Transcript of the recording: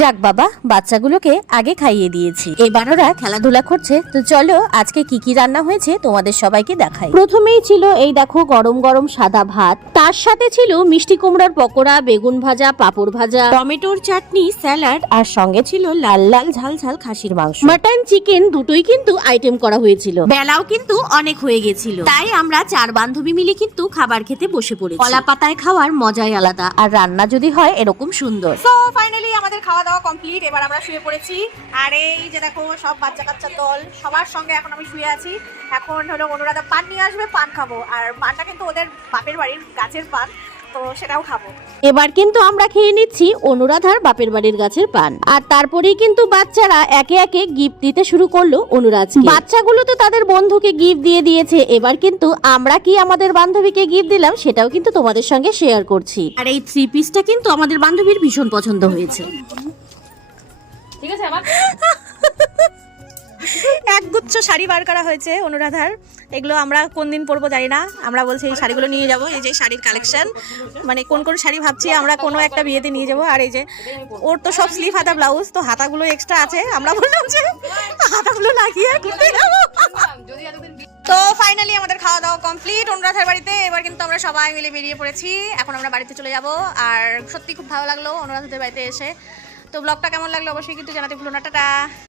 যাক বাবা, বাচ্চাগুলোকে আগে খাইয়ে দিয়েছি, এবার ওরা খেলাধুলা করছে। তো চলো আজকে কি কি রান্না হয়েছে তোমাদের সবাইকে দেখাই। প্রথমেই ছিল এই দেখো গরম গরম সাদা ভাত, তার সাথে ছিল মিষ্টি কুমড়ার পকোড়া, বেগুন ভাজা, পাঁপড় ভাজা, টমেটোর চাটনি, স্যালাড, আর সঙ্গে ছিল লাল লাল ঝাল ঝাল খাসির মাংস। মাটন চিকেন দুটোই কিন্তু আইটেম করা হয়েছিল। বেলাও কিন্তু অনেক হয়ে গেছিল, তাই আমরা 4 বান্ধবী মিলে কিন্তু খাবার খেতে বসে পড়েছি। কলা পাতায় খাওয়ার মজাই আলাদা, আর রান্না যদি হয় এরকম সুন্দর। সো ফাইনালি আমাদের খাওয়া দাওয়া কমপ্লিট, এবার আমরা শুয়ে পড়েছি। আর এই যে দেখো সব বাচ্চা কাচ্চার দল, সবার সঙ্গে এখন আমি শুয়ে আছি। এখন হলো অনুরাধা পান নিয়ে আসবে, পান খাবো। আর পানটা কিন্তু ওদের বাপের বাড়ির গাছের পান, তো সেটাও খাবো। এবার কিন্তু আমরা খেয়ে নিচ্ছি অনুরাধার বাপের বাড়ির গাছের পান। আর তারপরেই কিন্তু বাচ্চারা একে একে গিফট দিতে শুরু করলো অনুরাজকে। বাচ্চাগুলো তো তাদের বন্ধুকে গিফট দিয়ে দিয়েছে, এবার কিন্তু আমরা কি আমাদের বান্ধবীকে গিফট দিলাম সেটাও কিন্তু তোমাদের সঙ্গে শেয়ার করছি। আর এই 3 পিসটা কিন্তু আমাদের বান্ধবীর ভীষণ পছন্দ হয়েছে। ঠিক আছে, আবার একগুচ্ছ শাড়ি বার করা হয়েছে অনুরাধার। এগুলো আমরা কোন দিন পরবো জানি না, আমরা বলছি এই শাড়িগুলো নিয়ে যাব। এই যে শাড়ির কালেকশন, মানে কোন কোন শাড়ি ভাবছি আমরা কোনো একটা বিয়েতে নিয়ে যাব। আর এই যে ওর তো সব স্লিভ হাতা ব্লাউজ, তো হাতাগুলো এক্সট্রা আছে, আমরা বললাম যে হাতাগুলো লাগিয়ে ঘুরতে যাবো। তো ফাইনালি আমাদের খাওয়া দাওয়া কমপ্লিট অনুরাধার বাড়িতে। এবার কিন্তু আমরা সবাই মিলে বেরিয়ে পড়েছি, এখন আমরা বাড়িতে চলে যাব। আর সত্যি খুব ভালো লাগলো অনুরাধাদের বাড়িতে এসে। তো ব্লগটা কেমন লাগলো অবশ্যই কিন্তু জানাতে ভুলো না। টাটা।